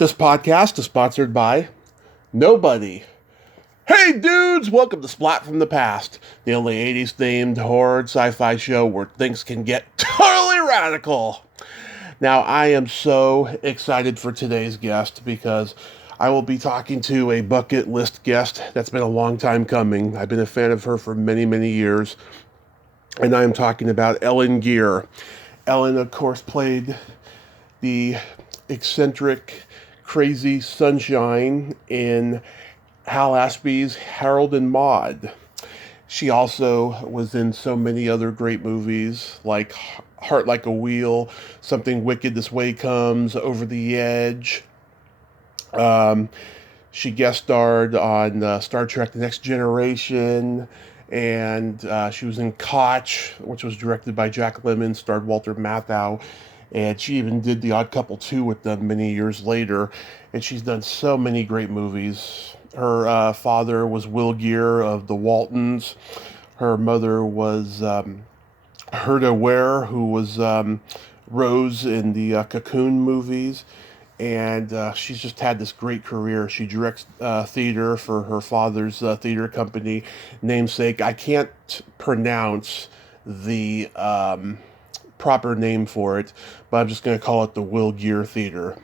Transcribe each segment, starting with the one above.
This podcast is sponsored by nobody. Hey dudes, welcome to Splat from the Past, the only 80s themed horror sci-fi show where things can get totally radical. Now, I am so excited for today's guest because I will be talking to a bucket list guest that's been a long time coming. I've been a fan of her for many, many years, and I'm talking about Ellen Geer. Ellen, of course, played the eccentric, crazy Sunshine in Hal Ashby's Harold and Maude. She also was in so many other great movies like Heart Like a Wheel, Something Wicked This Way Comes, Over the Edge. Um, she guest starred on Star Trek The Next Generation, and she was in Koch, which was directed by Jack Lemmon, starred Walter Matthau, and she even did The Odd Couple 2 with them many years later, and she's done so many great movies. Her father was Will Geer of the Waltons. Her mother was Herta Ware, who was Rose in the Cocoon movies, and she's just had this great career. She directs theater for her father's theater company, namesake. I can't pronounce the proper name for it, but I'm just going to call it the Will Geer Theater.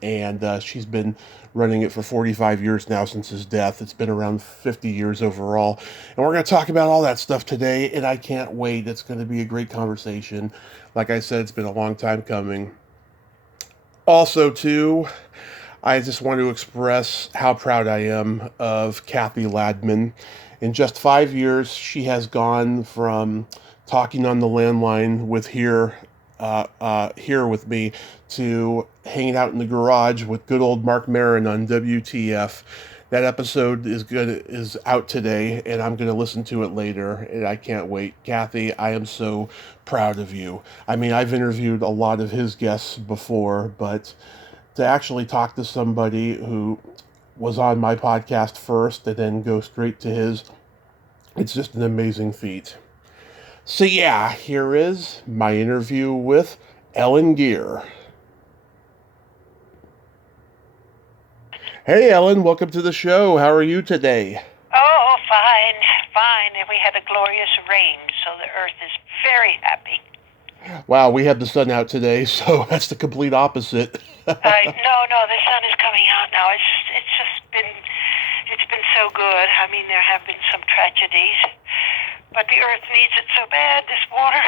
And she's been running it for 45 years now since his death. It's been around 50 years overall. And we're going to talk about all that stuff today, and I can't wait. It's going to be a great conversation. Like I said, it's been a long time coming. Also, too, I just want to express how proud I am of Kathy Ladman. In just 5 years, she has gone from talking on the landline with here with me to hanging out in the garage with good old Mark Maron on WTF. That episode is out today, and I'm gonna listen to it later, and I can't wait. Kathy, I am so proud of you. I mean, I've interviewed a lot of his guests before, but to actually talk to somebody who was on my podcast first and then go straight to his, it's just an amazing feat. So yeah, here is my interview with Ellen Geer. Hey Ellen, welcome to the show. How are you today? Oh, fine, fine. And we had a glorious rain, so the earth is very happy. Wow, we had the sun out today, so that's the complete opposite. No, the sun is coming out now. It's been so good. I mean, there have been some tragedies, but the earth needs it so bad, this water.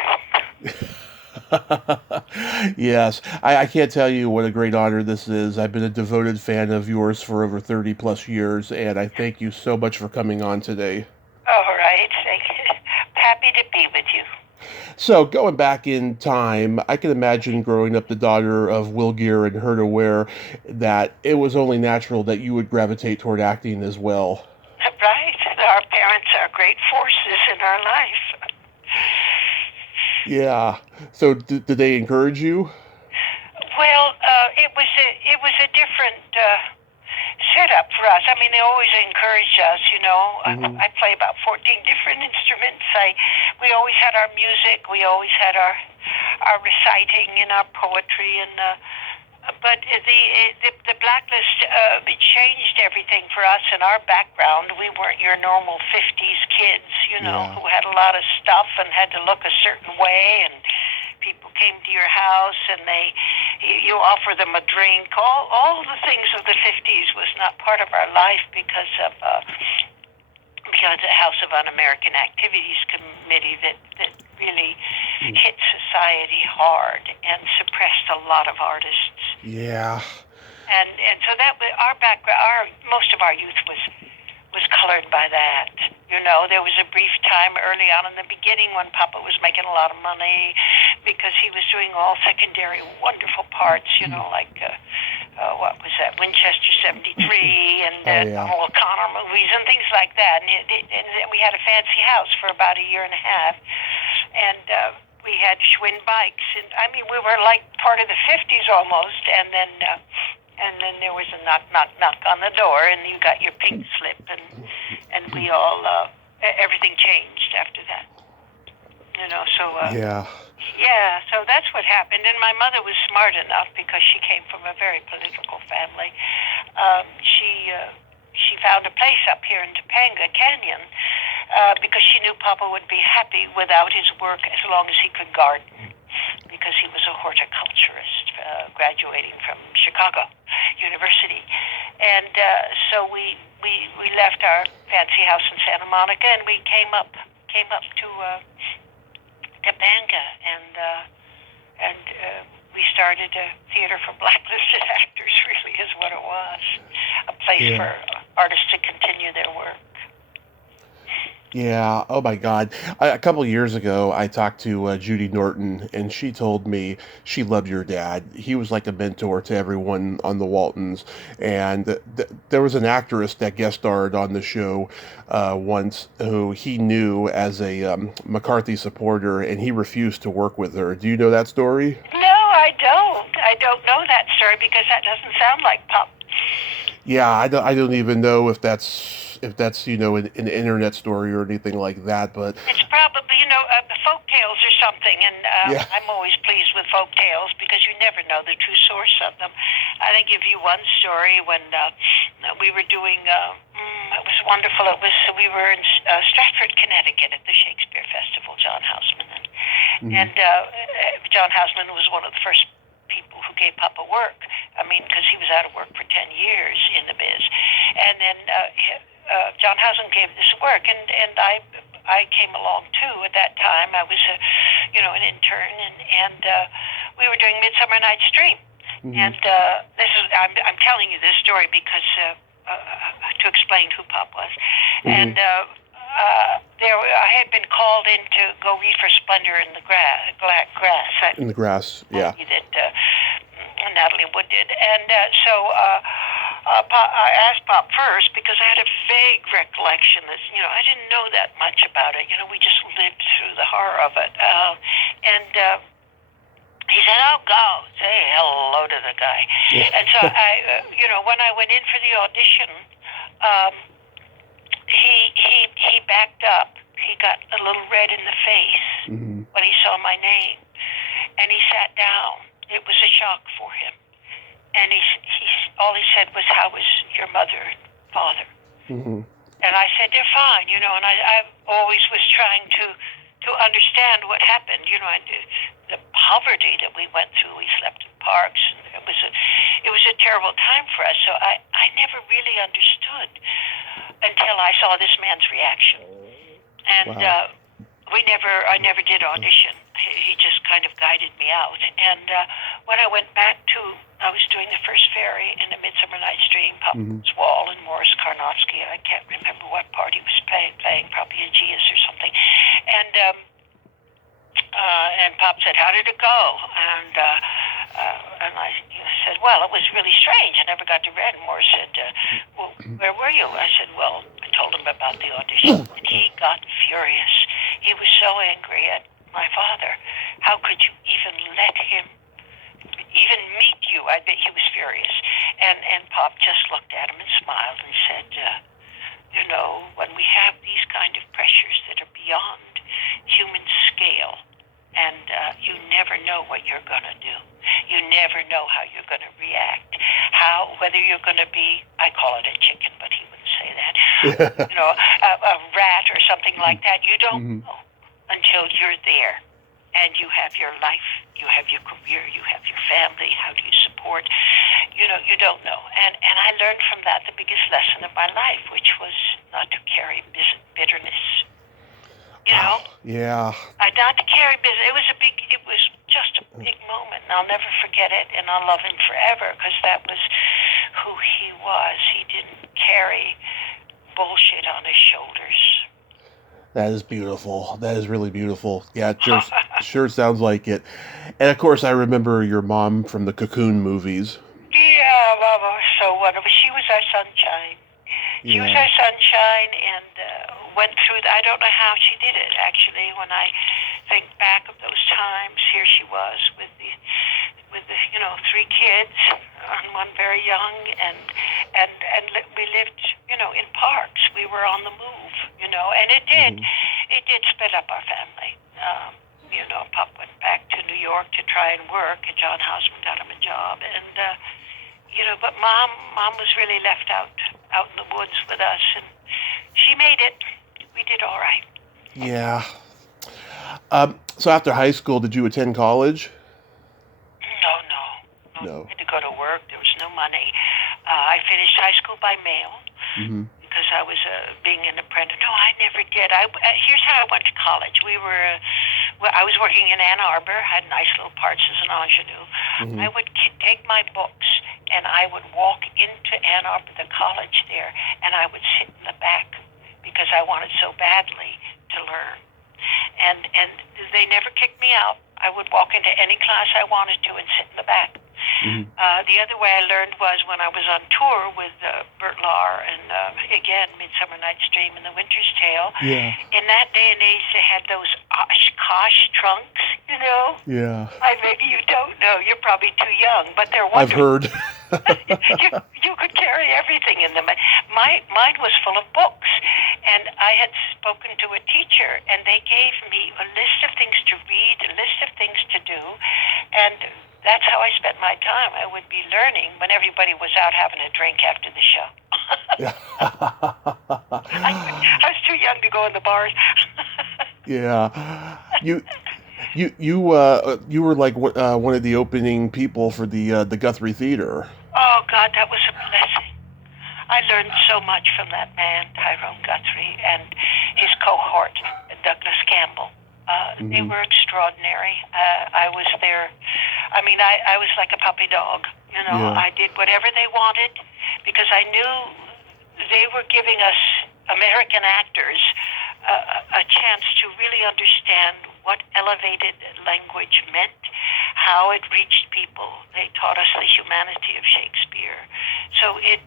Yes, I can't tell you what a great honor this is. I've been a devoted fan of yours for over 30 plus years, and I thank you so much for coming on today. All right, thank you. Happy to be with you. So, going back in time, I can imagine growing up the daughter of Will Geer and Herta Ware that it was only natural that you would gravitate toward acting as well. Right. Our parents are great forces in our life. Yeah. So, did they encourage you? Well, it was a different setup for us. I mean, they always encouraged us. Mm-hmm. I play about 14 different instruments. We always had our music. We always had our reciting and our poetry. But the blacklist it changed everything for us in our background. We weren't your normal 50s kids, Yeah. who had a lot of stuff and had to look a certain way, and people came to your house and you offer them a drink. All the things of the 50s was not part of our life because of the House of Un-American Activities Committee that really hit society hard and suppressed a lot of artists. Yeah. And so that was our background. Most of our youth was colored by that. There was a brief time early on in the beginning when Papa was making a lot of money because he was doing all secondary wonderful parts, like what was that, Winchester 73 and all O'Connor movies and things like that. And we had a fancy house for about a year and a half. And we had Schwinn bikes. And I mean, we were like part of the 50s almost. And then there was a knock on the door, and you got your pink slip, and we all everything changed after that. Yeah. Yeah, so that's what happened. And my mother was smart enough because she came from a very political family. She found a place up here in Topanga Canyon because she knew Papa would be happy without his work as long as he could garden, because he was a horticulturist graduating from Chicago University. And so we left our fancy house in Santa Monica and we came up to Topanga, and we started a theater for blacklisted actors. Really, is what it was, a place for artists to continue their work. Yeah. Oh my God. A couple of years ago, I talked to Judy Norton, and she told me she loved your dad. He was like a mentor to everyone on the Waltons. And there was an actress that guest starred on the show once who he knew as a McCarthy supporter, and he refused to work with her. Do you know that story? No, I don't. I don't know that story because that doesn't sound like Pop. Yeah, I don't even know if that's an internet story or anything like that, but it's probably folk tales or something, and yeah. I'm always pleased with folk tales because you never know the true source of them. I can give you one story when we were doing. It was wonderful. We were in Stratford, Connecticut at the Shakespeare Festival. John Houseman and John Houseman was one of the first people who gave Papa work. I mean, because he was out of work for 10 years in the biz. And then John Houseman gave this work, and I came along too at that time. I was an intern, and we were doing Midsummer Night's Dream. And I'm telling you this story because to explain who Pop was. And I had been called in to go reefer Splendor in the grass. In the grass, yeah. That Natalie Wood did, and so I asked Pop first because I had a vague recollection that I didn't know that much about it. We just lived through the horror of it, and he said, "Oh, go say hello to the guy." And so when I went in for the audition, he backed up. He got a little red in the face when he saw my name, and he sat down. It was a shock for him, and he all he said was, "How was your mother and father?" And I said, "They're fine," and I always was trying to understand what happened. The poverty that we went through. We slept in parks. And it was a terrible time for us. So I never really understood until I saw this man's reaction, and Wow. I never did audition. He just kind of guided me out. And when I went back I was doing the first fairy in A Midsummer Night's Dream, Pop's Wall and Morris Karnofsky. I can't remember what part he was playing, probably Aegeus or something. And Pop said, "How did it go?" And I said, "Well, it was really strange. I never got to read." And Morris said, "Well, where were you?" I said, "Well," I told him about the audition, and he got furious. He was so angry at my father. How could you even let him even meet you? I bet he was furious. And Pop just looked at him and smiled and said, when we have these kind of pressures that are beyond human scale, and you never know what you're going to do. You never know how you're going to react. Whether you're going to be, I call it a chicken, but he wouldn't say that, a rat or something like that. You don't know until you're there. And you have your life, you have your career, you have your family. How do you support? You don't know. And I learned from that the biggest lesson of my life, which was not to carry bitterness. Yeah. Not to carry bitterness. It was just a big moment, and I'll never forget it, and I'll love him forever because that was who he was. He didn't carry bullshit on his shoulders. That is beautiful. That is really beautiful. Yeah, it sure sounds like it. And of course, I remember your mom from the Cocoon movies. Yeah, Mama was so wonderful. She was our sunshine. She was our sunshine, and went through. I don't know how she did it. Actually, when I think back of those times, here she was with the 3 kids, and one very young, and we lived in parks. We were on the move, and it did split up our family. Pop went back to New York to try and work, and John Houseman got him a job. And, but Mom was really left out in the woods with us, and she made it. We did all right. Yeah. So after high school, did you attend college? No. I had to go to work. There was no money. I finished high school by mail. Mm-hmm. Because I was being an apprentice. No, I never did. Here's how I went to college. I was working in Ann Arbor, had nice little parts as an ingenue. Mm-hmm. I would take my books and I would walk into Ann Arbor, the college there, and I would sit in the back because I wanted so badly to learn. And they never kicked me out. I would walk into any class I wanted to and sit in the back. Mm-hmm. The other way I learned was when I was on tour with Bert Lahr and, again, Midsummer Night's Dream and The Winter's Tale. Yeah. In that day and age, they had those Oshkosh trunks, Yeah. Maybe you don't know. You're probably too young, but they're I've wonderful. heard. you could carry everything in them. Mine was full of books, and I had spoken to a teacher, and they gave me a list of things to read, a list of things to do, and that's how I spent my time. I would be learning when everybody was out having a drink after the show. I was too young to go in the bars. Yeah. You were like one of the opening people for the Guthrie Theater. Oh, God, that was a blessing. I learned so much from that man, Tyrone Guthrie, and his cohort, Douglas Campbell. They were extraordinary. I was there. I was like a puppy dog. Yeah. I did whatever they wanted because I knew they were giving us American actors a chance to really understand what elevated language meant, how it reached people. They taught us the humanity of Shakespeare. So it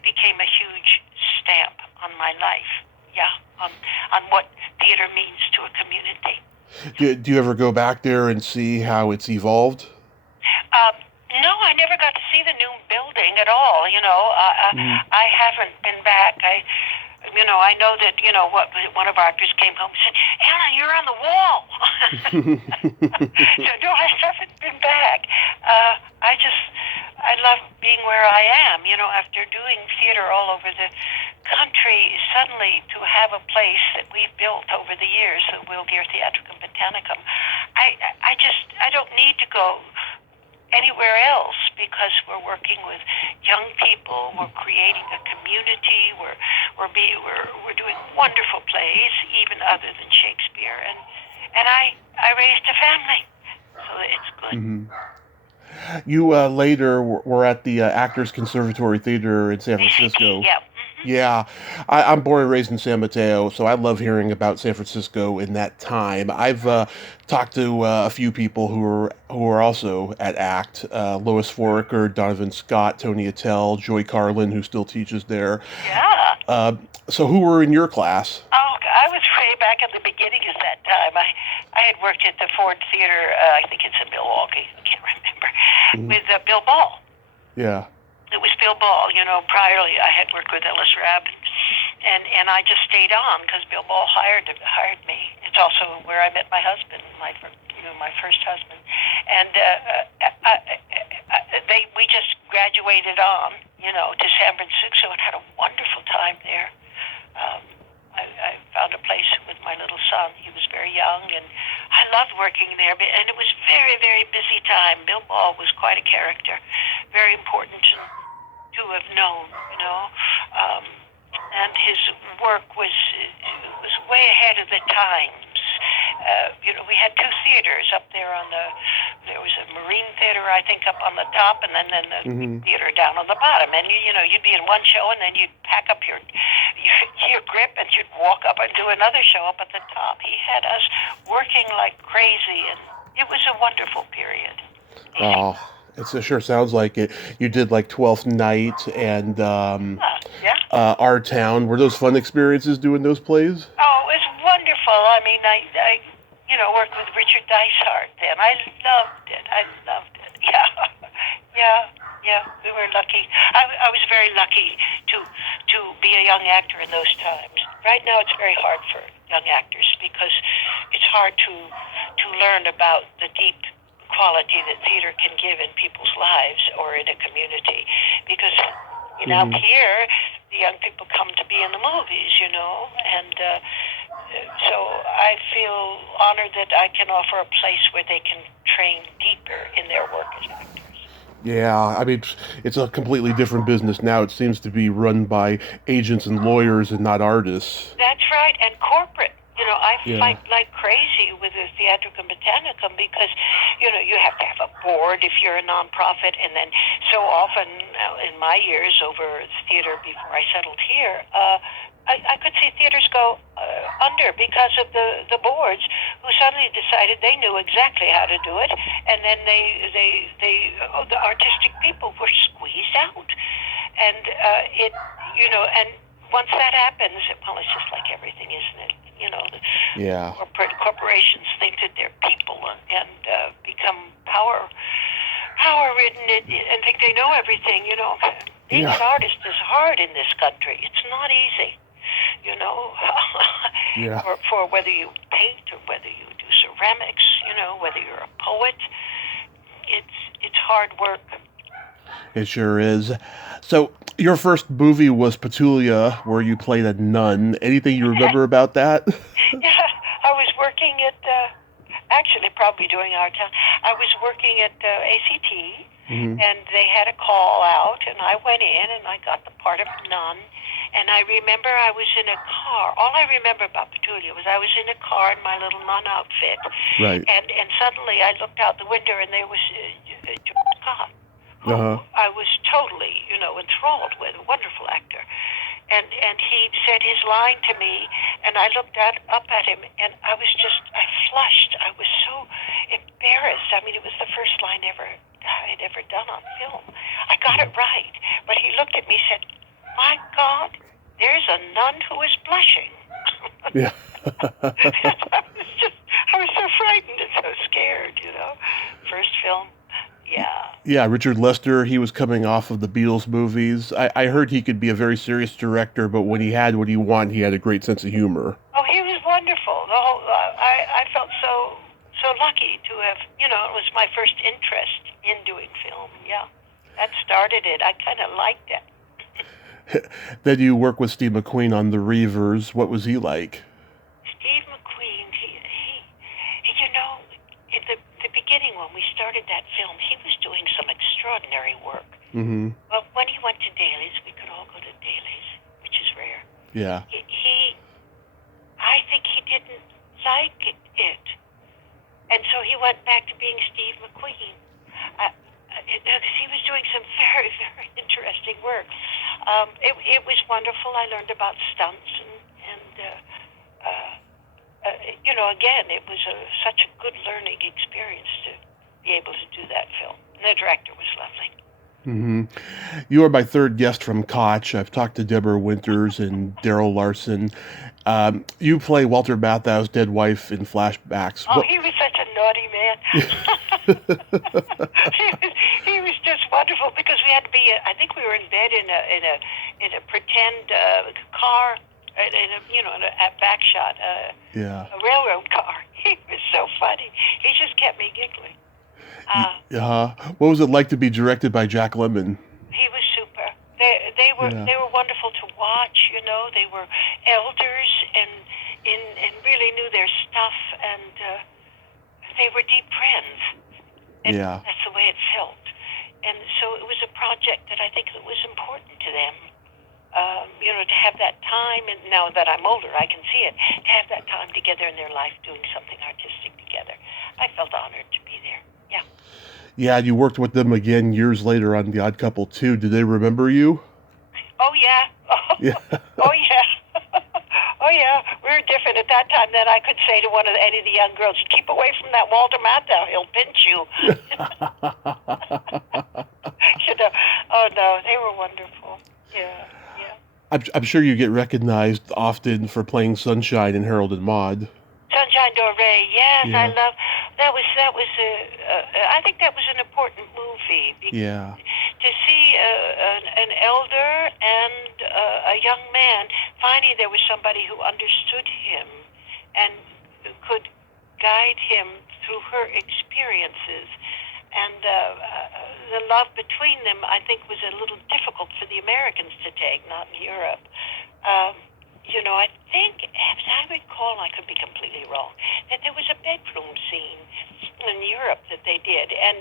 became a huge stamp on my life. Yeah, on what theater means to a community. Do you ever go back there and see how it's evolved? No, I never got to see the new building at all. I haven't been back. I know that one of our actors came home and said, "Ellen, you're on the wall." So no, I haven't been back. I love being where I am. After doing theater all over the country, suddenly to have a place that we've built over the years, the Will Geer Theatricum Botanicum, I don't need to go anywhere else because we're working with young people, we're creating a community, we're doing wonderful plays, even other than Shakespeare, and I raised a family, so it's good. Mm-hmm. You later were at the Actors Conservatory Theater in San Francisco. Yeah. Yeah, I'm born and raised in San Mateo, so I love hearing about San Francisco in that time. I've talked to a few people who are also at ACT: Lois Foraker, Donovan Scott, Tony Attell, Joy Carlin, who still teaches there. Yeah. So who were in your class? Oh, I was way back at the beginning of that time. I had worked at the Ford Theater, I think it's in Milwaukee, I can't remember, with Bill Ball. Yeah. It was Bill Ball. Priorly I had worked with Ellis Rabb, and I just stayed on because Bill Ball hired me. It's also where I met my husband, my first husband, and we just graduated on, to San Francisco and had a wonderful time there. I found a place with my little son. He was very young, and I loved working there. And it was very, very busy time. Bill Ball was quite a character, very important to have known, and his work was way ahead of the times. We had two theaters up there there was a Marine Theater, I think, up on the top, and then the theater down on the bottom. And you'd be in one show, and then you'd pack up your grip, and you'd walk up and do another show up at the top. He had us working like crazy, and it was a wonderful period. Oh, it sure sounds like it. You did like 12th Night and Our Town. Were those fun experiences doing those plays? Oh, it was wonderful. I mean, I worked with Richard Dysart then. I loved it. Yeah. We were lucky. I was very lucky to be a young actor in those times. Right now, it's very hard for young actors because it's hard to learn about the deep quality that theater can give in people's lives or in a community. Because out here, the young people come to be in the movies, and so I feel honored that I can offer a place where they can train deeper in their work as actors. Yeah, I mean, it's a completely different business now. It seems to be run by agents and lawyers and not artists. That's right, and corporate. I Yeah. fight like crazy with the Theatricum Botanicum because, you have to have a board if you're a nonprofit, and then so often in my years over theater before I settled here, I could see theaters go under because of the boards who suddenly decided they knew exactly how to do it, and then the artistic people were squeezed out, and and once that happens, well, it's just like everything, isn't it? Yeah. Corporations think that they're people and become power-ridden and think they know everything. Being an artist is hard in this country. It's not easy. Yeah. For whether you paint or whether you do ceramics, whether you're a poet, it's hard work. It sure is. So, your first movie was Petulia, where you played a nun. Anything you remember about that? Yeah, I was working at, actually probably during our time, I was working at ACT, and they had a call out, and I went in, and I got the part of nun, and I remember I was in a car. All I remember about Petulia was I was in a car in my little nun outfit, Right. And suddenly I looked out the window, and there was George Scott, who I was totally, enthralled with, a wonderful actor. And he said his line to me, and I looked up at him, and I flushed. I was so embarrassed. I mean, it was the first line I had ever done on film. I got it right, but he looked at me and said, "My God, there's a nun who is blushing." Yeah. I was so frightened and so scared, First film. Yeah. Yeah, Richard Lester, he was coming off of the Beatles movies. I heard he could be a very serious director, but when he had what he wanted, he had a great sense of humor. Oh, he was wonderful. I felt so lucky to have, it was my first interest in doing film. Yeah, that started it. I kind of liked it. Then you work with Steve McQueen on The Reavers. What was he like? Steve McQueen, he in the beginning when we started that film, he was doing some extraordinary work. Mm-hmm. But when he went to dailies, we could all go to dailies, which is rare. Yeah. I think he didn't like it. And so he went back to being Steve McQueen. He was doing some very, very interesting work. It was wonderful. I learned about stunts again, it was such a good learning experience to be able to do that film. And the director was lovely. Mm-hmm. You are my third guest from Koch. I've talked to Deborah Winters and Daryl Larson. You play Walter Matthau's dead wife in flashbacks. Oh, he was such a naughty man. he was just wonderful because we had to be. I think we were in bed in a pretend car. In a back shot, a railroad car. He was so funny. He just kept me giggling. What was it like to be directed by Jack Lemmon? He was super. They were wonderful to watch. They were elders and really knew their stuff, and they were deep friends. And that's the way it felt. And so it was a project that I think it was important to them. To have that time, and now that I'm older, I can see it, to have that time together in their life doing something artistic together. I felt honored to be there. Yeah. Yeah, you worked with them again years later on The Odd Couple, too. Did they remember you? Oh, yeah. Yeah. Oh, yeah. Oh, yeah. We were different at that time. Then I could say to any of the young girls, keep away from that Walter Matthau. He'll pinch you. Oh, no. They were wonderful. Yeah. I'm sure you get recognized often for playing Sunshine in Harold and Maude. Sunshine Doré, yes, yeah. I love that. I think that was an important movie. Yeah. To see an elder and a young man finding there was somebody who understood him and could guide him through her experiences. And the love between them, I think, was a little difficult for the Americans to take, not in Europe. I think, as I recall, I could be completely wrong, that there was a bedroom scene in Europe that they did, and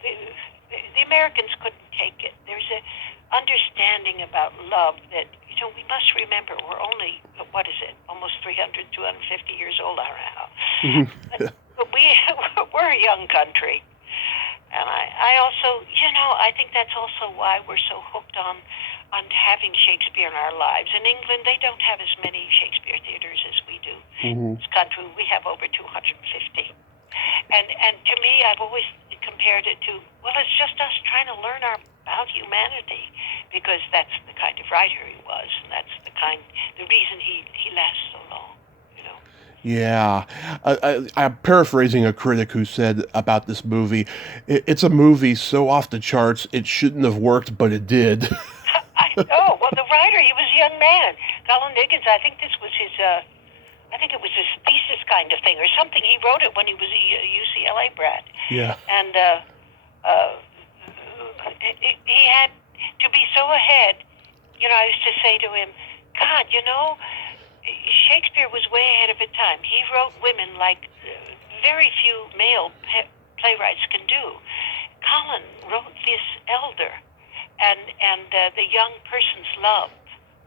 the Americans couldn't take it. There's a understanding about love that, we must remember we're only, what is it, almost 300, 250 years old now. But we're a young country. And I also, I think that's also why we're so hooked on having Shakespeare in our lives. In England, they don't have as many Shakespeare theaters as we do. Mm-hmm. This country, we have over 250. And to me, I've always compared it to, well, it's just us trying to learn about humanity, because that's the kind of writer he was, and that's the reason he lasts so long. Yeah, I'm paraphrasing a critic who said about this movie, it's a movie so off the charts it shouldn't have worked, but it did. I know. Well, the writer, he was a young man. Colin Dickens, I think this was his, I think it was his thesis kind of thing or something. He wrote it when he was a UCLA brat. Yeah. And he had to be so ahead. I used to say to him, God, Shakespeare was way ahead of his time. He wrote women like very few male playwrights can do. Colin wrote this elder and the young person's love.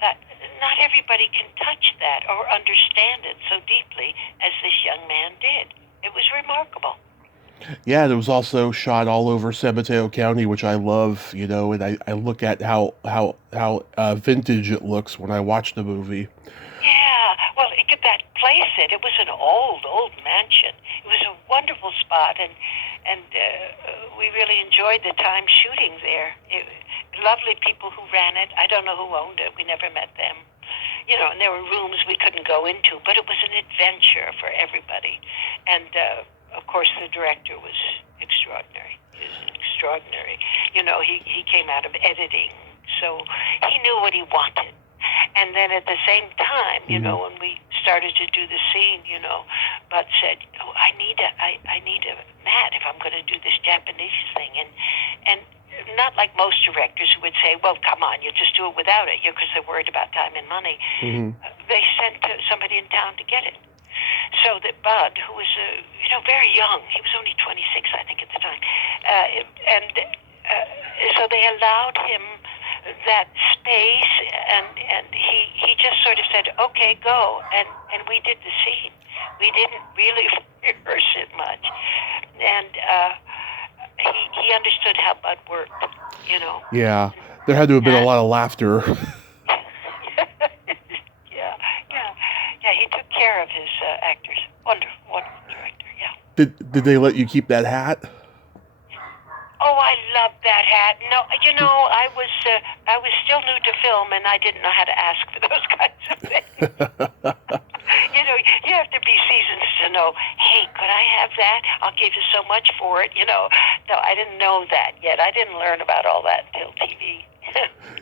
That not everybody can touch that or understand it so deeply as this young man did. It was remarkable. Yeah, it was also shot all over San Mateo County, which I love, and I look at how vintage it looks when I watch the movie. Yeah, well, that place it was an old mansion. It was a wonderful spot, and we really enjoyed the time shooting there. Lovely people who ran it. I don't know who owned it. We never met them. And there were rooms we couldn't go into, but it was an adventure for everybody. And of course, the director was extraordinary. He was extraordinary. He came out of editing, so he knew what he wanted. And then at the same time, when we started to do the scene, Bud said, "Oh, I need a mat if I'm going to do this Japanese thing." And not like most directors who would say, "Well, come on, you just do it without it," because they're worried about time and money. Mm-hmm. They sent somebody in town to get it. So that Bud, who was very young, he was only 26, I think, at the time, so they allowed him that space, and he just sort of said, "Okay, go," and we did the scene. We didn't really rehearse it much, and he understood how Bud worked, Yeah, there had to have been a lot of laughter. Yeah, he took care of his actors. Wonderful director, yeah. Did they let you keep that hat? Oh, I love that hat. No, I was still new to film, and I didn't know how to ask for those kinds of things. You have to be seasoned to know, hey, could I have that? I'll give you so much for it, No, I didn't know that yet. I didn't learn about all that until TV.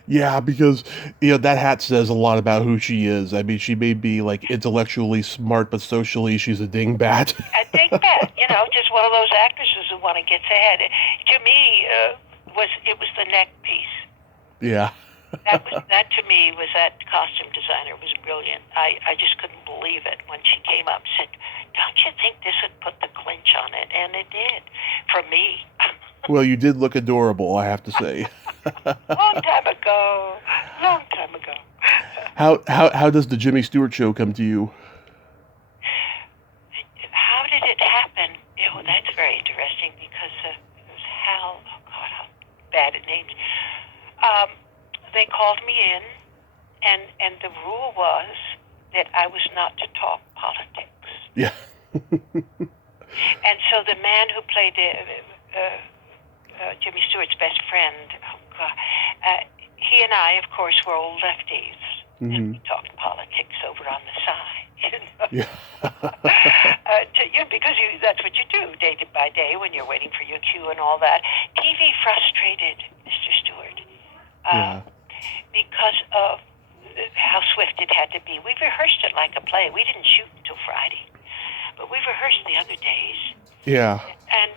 Yeah, because, that hat says a lot about who she is. I mean, she may be, intellectually smart, but socially she's a dingbat. A dingbat, just one of those actresses who want to get ahead. To me, it was the neck piece. Yeah. That to me was that costume designer was brilliant. I just couldn't believe it when she came up and said, "Don't you think this would put the clinch on it?" And it did, for me. Well, you did look adorable, I have to say. Long time ago. How does the Jimmy Stewart Show come to you? How did it happen? That's very interesting because it was Hal. Oh God, how bad at names. They called me in, and the rule was that I was not to talk politics. Yeah. And so the man who played Jimmy Stewart's best friend, he and I, of course, were old lefties, and we talked politics over on the side. Yeah. Because that's what you do day by day when you're waiting for your cue and all that. TV frustrated Mr. Stewart. Yeah. Because of how swift it had to be. We rehearsed it like a play. We didn't shoot until Friday, but we rehearsed the other days. Yeah. And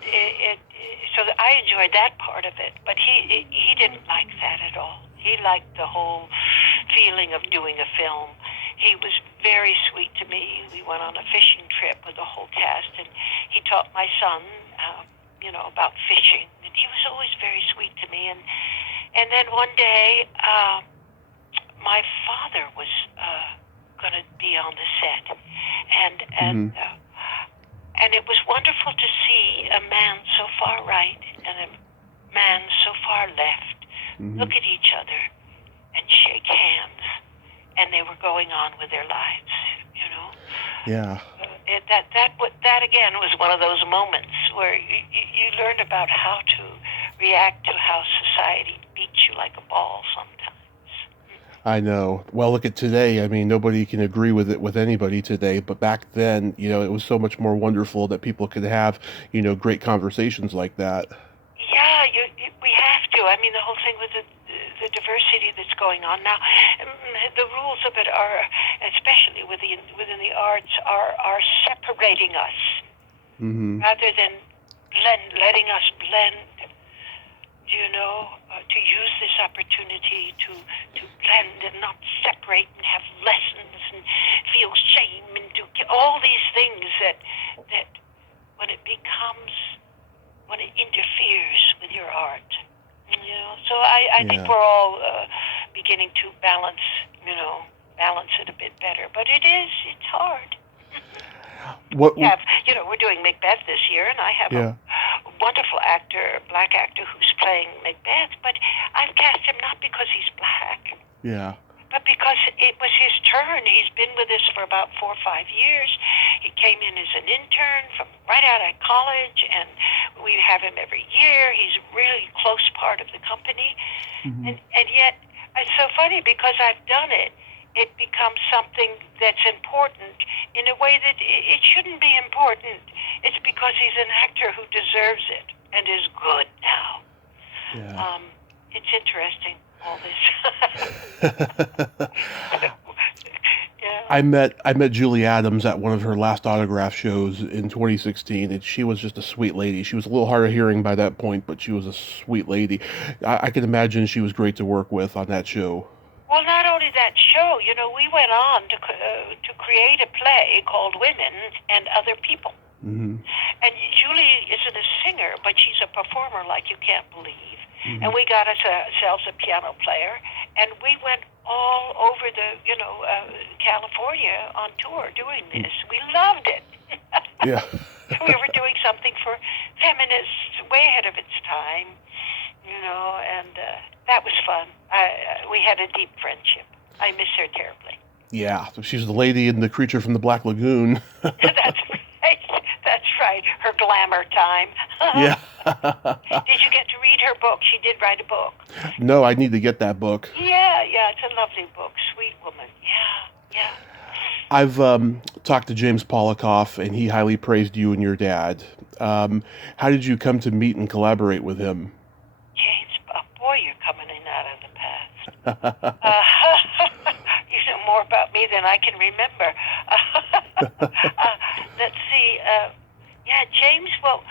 so I enjoyed that part of it, but he didn't like that at all. He liked the whole feeling of doing a film. He was very sweet to me. We went on a fishing trip with the whole cast, and he taught my son, about fishing. And he was always very sweet to me. And then one day, my father was going to be on the set, and it was wonderful to see a man so far right and a man so far left look at each other and shake hands, and they were going on with their lives, Yeah. That again was one of those moments where you learn about how to react to how society beats you like a ball sometimes. I know. Well, look at today. I mean, nobody can agree with it with anybody today, but back then, it was so much more wonderful that people could have, great conversations like that. Yeah, we have to. I mean, the whole thing with the diversity that's going on now, the rules of it are, especially within the arts, are separating us rather than letting us blend. To use this opportunity to blend and not separate and have lessons and feel shame and do all these things that when it interferes with your art. So I think we're all beginning to balance it a bit better. But it's hard. We're doing Macbeth this year, and I have a wonderful actor, black actor, who's playing Macbeth. But I've cast him not because he's black, but because it was his turn. He's been with us for about 4 or 5 years. He came in as an intern from right out of college, and we have him every year. He's a really close part of the company, and yet it's so funny because I've done it. It becomes something that's important in a way that it shouldn't be important. It's because he's an actor who deserves it and is good now. Yeah. It's interesting, all this. I met Julie Adams at one of her last autograph shows in 2016, and she was just a sweet lady. She was a little hard of hearing by that point, but she was a sweet lady. I can imagine she was great to work with on that show. Well, not only that show, we went on to create a play called Women and Other People. And Julie isn't a singer, but she's a performer like you can't believe. And we got ourselves a piano player, and we went all over California on tour doing this. We loved it. Yeah. We were doing something for feminists way ahead of its time, and that was fun. We had a deep friendship. I miss her terribly. Yeah, so she's the lady in The Creature from the Black Lagoon. That's right. That's right. Her glamour time. Yeah. Did you get to read her book? She did write a book. No, I need to get that book. Yeah, it's a lovely book. Sweet woman. Yeah. I've talked to James Polikoff, and he highly praised you and your dad. How did you come to meet and collaborate with him? James, boy, you're coming in out of the past. You know more about me than I can remember. Let's see. James, well,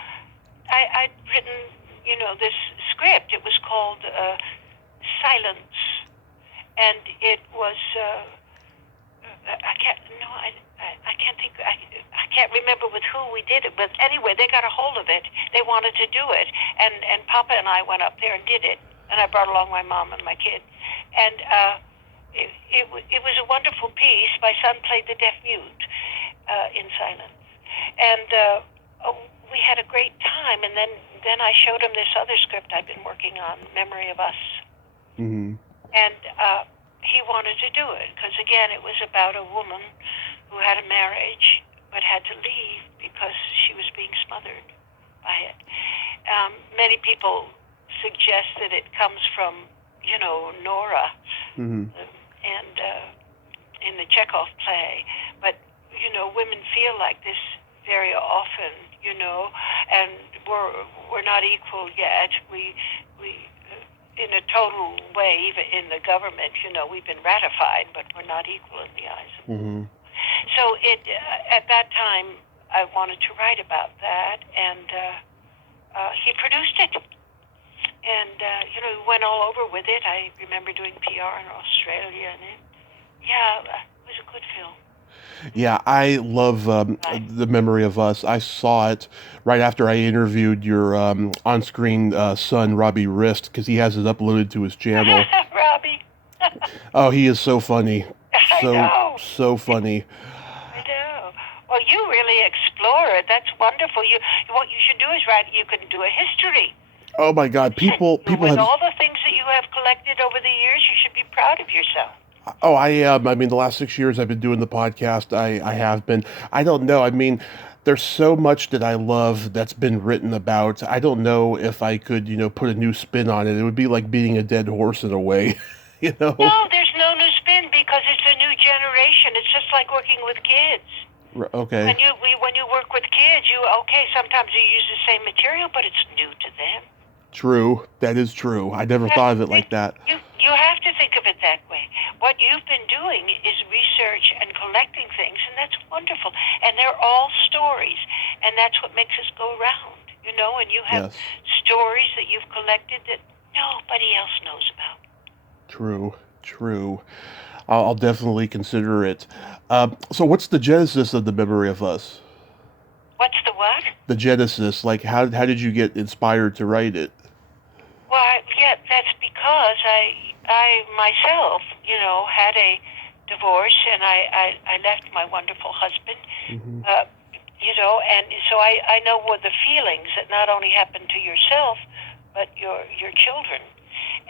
I'd written, this script. It was called Silence. And it was, I can't remember with who we did it. But anyway, they got a hold of it. They wanted to do it. And Papa and I went up there and did it. And I brought along my mom and my kid. And it was a wonderful piece. My son played the deaf mute in Silence. And we had a great time. And then I showed him this other script I've been working on, Memory of Us. And he wanted to do it because, again, it was about a woman who had a marriage but had to leave because she was being smothered by it. Many people suggest that it comes from, Nora and in the Chekhov play. But, women feel like this very often, and we're not equal yet. We in a total way, even in the government, we've been ratified, but we're not equal in the eyes of. Mm-hmm. So at that time, I wanted to write about that, and he produced it. And, we went all over with it. I remember doing PR in Australia, and it was a good film. Yeah, I love The Memory of Us. I saw it right after I interviewed your on-screen son, Robbie Rist, because he has it uploaded to his channel. Robbie. Oh, he is so funny. I know. So funny. I know. Well, you really explore it. That's wonderful. What you should do is you can do a history. Oh my God, people with have. all the things that you have collected over the years, you should be proud of yourself. Oh, I am. I mean, the last 6 years I've been doing the podcast, I have been. I don't know. I mean, there's so much that I love that's been written about. I don't know if I could, put a new spin on it. It would be like beating a dead horse in a way, No, there's no new spin because it's a new generation. It's just like working with kids. Okay. When you work with kids, sometimes you use the same material, but it's new to them. True. That is true. I never thought of it like that. You have to think of it that way. What you've been doing is research and collecting things, and that's wonderful. And they're all stories, and that's what makes us go around, and you have stories that you've collected that nobody else knows about. True. I'll definitely consider it. So what's the genesis of The Memory of Us? What's the what? The genesis. Like, how did you get inspired to write it? Well, that's because I myself, had a divorce, and I left my wonderful husband, Mm-hmm. And so I know what the feelings that not only happen to yourself, but your children.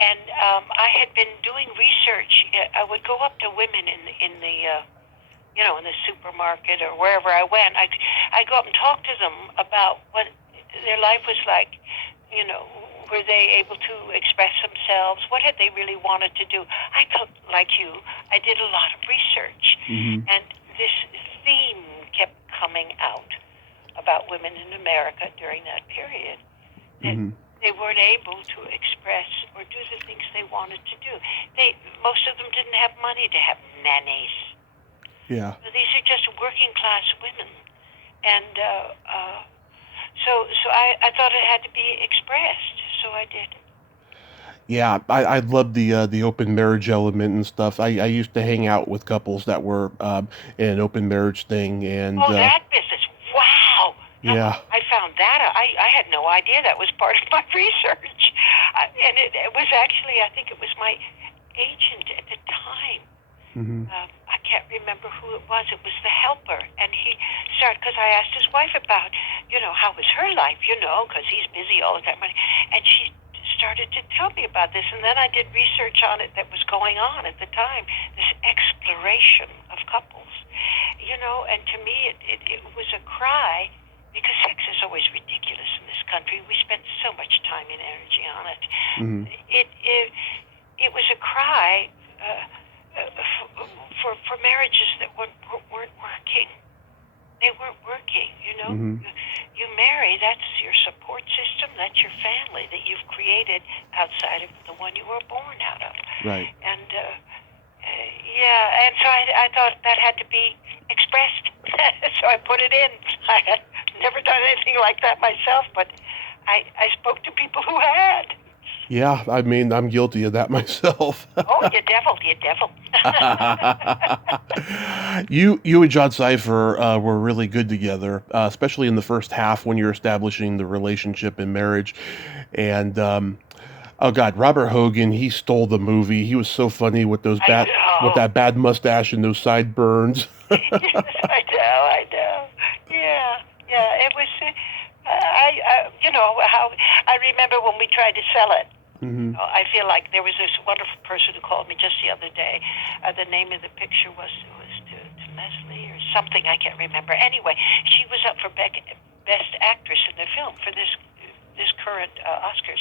And I had been doing research. I would go up to women in the supermarket or wherever I went. I'd go up and talk to them about what their life was like. Were they able to express themselves? What had they really wanted to do? I felt like you. I did a lot of research, Mm-hmm. and this theme kept coming out about women in America during that period. That Mm-hmm. they weren't able to express or do the things they wanted to do. Most of them didn't have money to have nannies. Yeah. So these are just working class women, and so I thought it had to be expressed. So I did. Yeah, I love the open marriage element and stuff. I used to hang out with couples that were in an open marriage thing, and that business! Wow. yeah. I found that. I had no idea that was part of my research, and it was actually, I think it was my agent at the time. Mm-hmm. I can't remember who it was. It was the helper, and he started, because I asked his wife about, how was her life, because he's busy all the time, and she started to tell me about this, and then I did research on it that was going on at the time, this exploration of couples, and to me it was a cry, because sex is always ridiculous in this country. We spend so much time and energy on it. Mm-hmm. It was a cry for marriages that weren't working. They weren't working, Mm-hmm. You marry, that's your support system, that's your family that you've created outside of the one you were born out of. Right. And, and so I thought that had to be expressed. So I put it in. I had never done anything like that myself, but I spoke to people who had. Yeah, I mean, I'm guilty of that myself. Oh, you devil. You and John Cipher were really good together, especially in the first half when you're establishing the relationship and marriage. And oh God, Robert Hogan, he stole the movie. He was so funny with those with that bad mustache and those sideburns. Yes, I know. Yeah. It was. How I remember when we tried to sell it. Mm-hmm. I feel like there was this wonderful person who called me just the other day. The name of the picture was to Leslie or something. I can't remember. Anyway, she was up for Best Actress in the film for this current Oscars.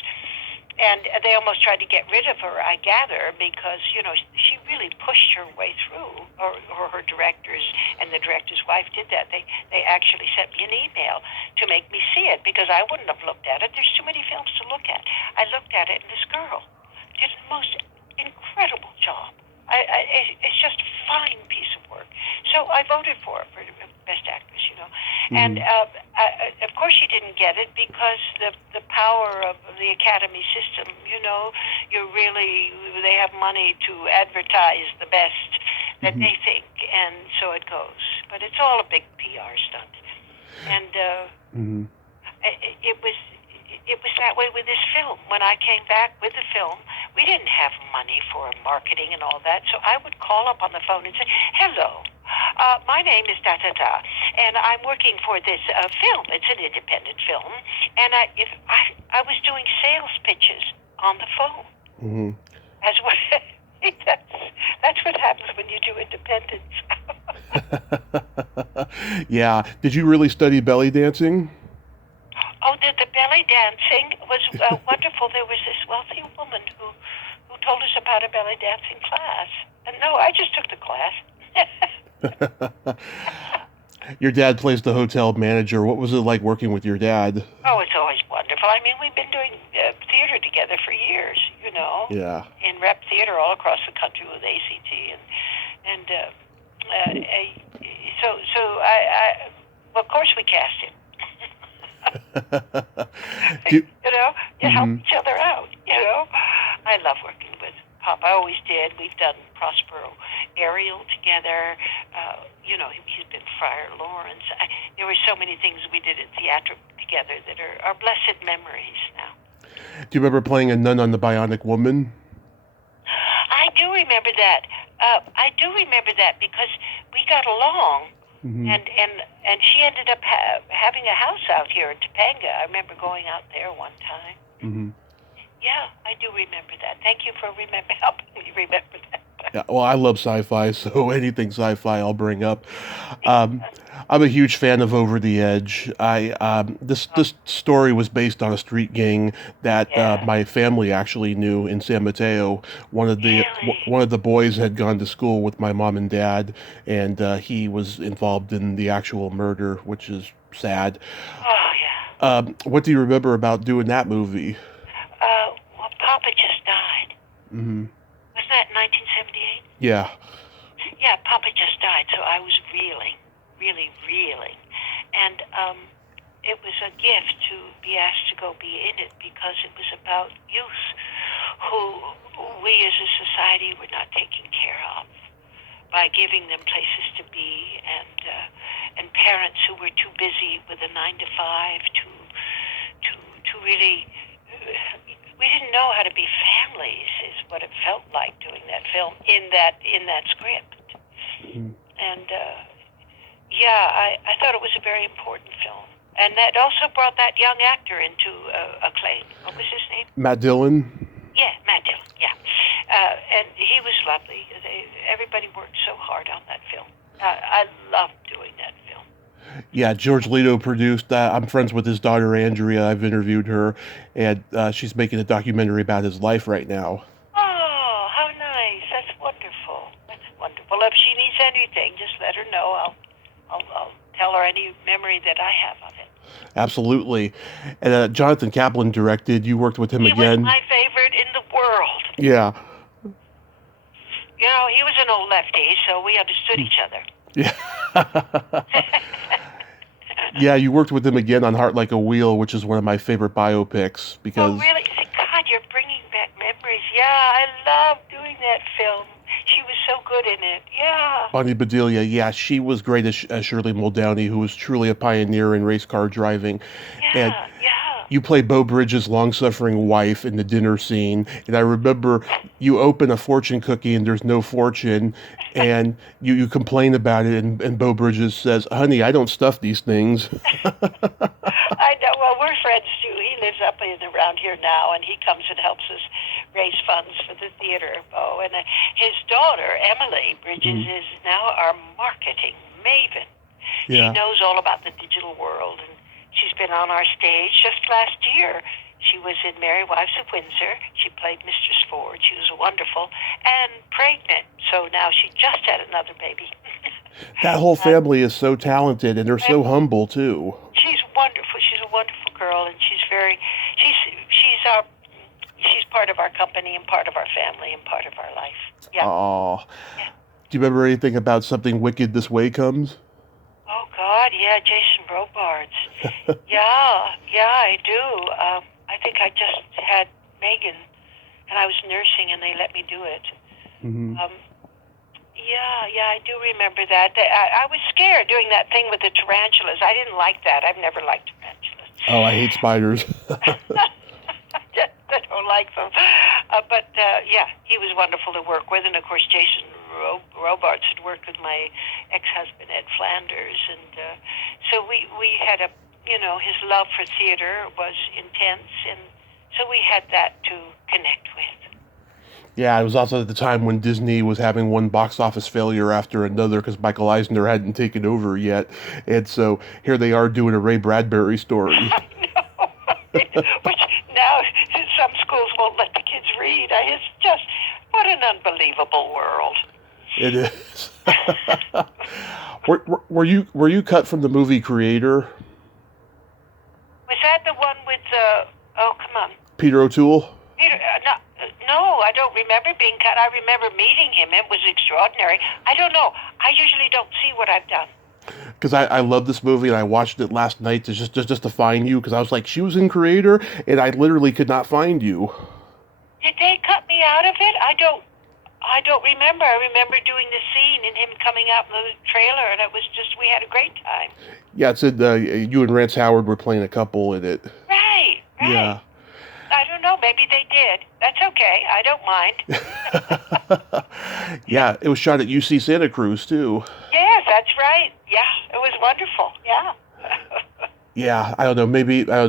And they almost tried to get rid of her, I gather, because, she really pushed her way through, or her directors, and the director's wife did that. They actually sent me an email to make me see it, because I wouldn't have looked at it. There's too many films to look at. I looked at it, and this girl, did the most incredible job. It's just a fine piece of work. So I voted for her for Best Actress, you know. And of course she didn't get it because the power of the Academy system, you know, they have money to advertise the best that they think, and so it goes. But it's all a big PR stunt. And it was that way with this film. When I came back with the film, we didn't have money for marketing and all that, so I would call up on the phone and say, "Hello, my name is da da da, and I'm working for this film. It's an independent film, and I was doing sales pitches on the phone. As what that's what happens when you do independence." Yeah. Did you really study belly dancing? Oh, the belly dancing was wonderful. There was this wealthy woman who told us about a belly dancing class. And no, I just took the class. Your dad plays the hotel manager. What was it like working with your dad? Oh, it's always wonderful. I mean, we've been doing theater together for years, you know. Yeah. In rep theater all across the country with ACT, so well, of course we cast him. You know, you help each other out. You know, I love working with Pop. I always did. We've done Prospero Ariel together. You know, he's been Friar Lawrence. There were so many things we did in theater together that are blessed memories now. Do you remember playing a nun on The Bionic Woman? I do remember that. I do remember that because we got along. And she ended up having a house out here in Topanga. I remember going out there one time. Yeah, I do remember that. Thank you for helping me remember that. Yeah, well, I love sci-fi, so anything sci-fi I'll bring up. I'm a huge fan of Over the Edge. This story was based on a street gang that my family actually knew in San Mateo. One of the boys had gone to school with my mom and dad, and he was involved in the actual murder, which is sad. Oh yeah. What do you remember about doing that movie? Well, Papa just died. Was that 1978? Yeah. Yeah, Papa just died, so I was reeling. And it was a gift to be asked to go be in it because it was about youth who we as a society were not taking care of by giving them places to be and parents who were too busy with a 9 to 5 to really. We didn't know how to be families, is what it felt like doing that film in that script. And I thought it was a very important film, and that also brought that young actor into acclaim. What was his name? Matt Dillon. Yeah, Matt Dillon. Yeah, and he was lovely. Everybody worked so hard on that film. I loved doing that film. Yeah, George Leto produced that. I'm friends with his daughter, Andrea. I've interviewed her, and she's making a documentary about his life right now. Oh, how nice. That's wonderful. If she needs anything, just let her know. I'll tell her any memory that I have of it. Absolutely. And Jonathan Kaplan directed. You worked with him again. He was my favorite in the world. Yeah. You know, he was an old lefty, so we understood each other. Yeah. Yeah, you worked with him again on Heart Like a Wheel, which is one of my favorite biopics because. Oh, really? God, you're bringing back memories. Yeah, I love doing that film. She was so good in it. Yeah. Bonnie Bedelia, yeah, she was great as Shirley Muldowney, who was truly a pioneer in race car driving. Yeah, and you play Beau Bridges' long-suffering wife in the dinner scene, and I remember you open a fortune cookie and there's no fortune, and you complain about it, and Beau Bridges says, "Honey, I don't stuff these things." I know. Well, we're friends too. He lives up around here now, and he comes and helps us raise funds for the theater, Beau. And his daughter, Emily Bridges, is now our marketing maven. Yeah. She knows all about the digital world, and she's been on our stage just last year. She was in Merry Wives of Windsor. She played Mistress Ford. She was wonderful and pregnant. So now she just had another baby. That whole family is so talented, and they're so humble too. She's wonderful. She's a wonderful girl, and she's part part of our company and part of our family and part of our life. Yeah. Oh, Yeah. do you remember anything about Something Wicked This Way Comes? Oh God, yeah, Jason Robards. Yeah, I do. I think I just had Megan, and I was nursing, and they let me do it. Mm-hmm. Yeah, I do remember that. I was scared doing that thing with the tarantulas. I didn't like that. I've never liked tarantulas. Oh, I hate spiders. I don't like them. Yeah, he was wonderful to work with. And, of course, Jason Robards had worked with my ex-husband, Ed Flanders. And so we had his love for theater was intense. And so we had that to connect with. Yeah, it was also at the time when Disney was having one box office failure after another because Michael Eisner hadn't taken over yet. And so here they are doing a Ray Bradbury story. I know. Which now some schools won't let the kids read. It's just, what an unbelievable world. It is. Were you cut from the movie Creator? Was that the one with come on. Peter O'Toole? Peter, no, I don't remember being cut. I remember meeting him. It was extraordinary. I don't know. I usually don't see what I've done. Because I love this movie and I watched it last night to just to find you because I was like, she was in Creator and I literally could not find you. Did they cut me out of it? I don't remember. I remember doing the scene and him coming out in the trailer, and it was just, we had a great time. Yeah, it said you and Rance Howard were playing a couple in it. Right. Yeah. I don't know. Maybe they did. That's okay. I don't mind. Yeah, it was shot at UC Santa Cruz too. Yes, that's right. Yeah, it was wonderful. Yeah. Yeah, I don't know.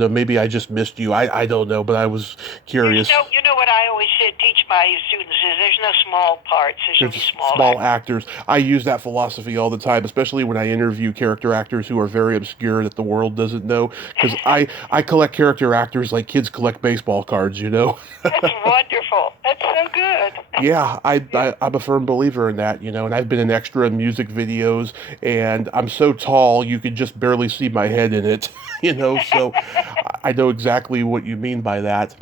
Maybe I just missed you. I don't know, but I was curious. You know what I always teach my students is there's no small parts. There's only small actors. I use that philosophy all the time, especially when I interview character actors who are very obscure that the world doesn't know. Because I collect character actors like kids collect baseball cards, you know? That's wonderful. That's so good. Yeah, I'm a firm believer in that, you know, and I've been an extra in music videos, and I'm so tall you could just barely see my head in it, you know, so I know exactly what you mean by that.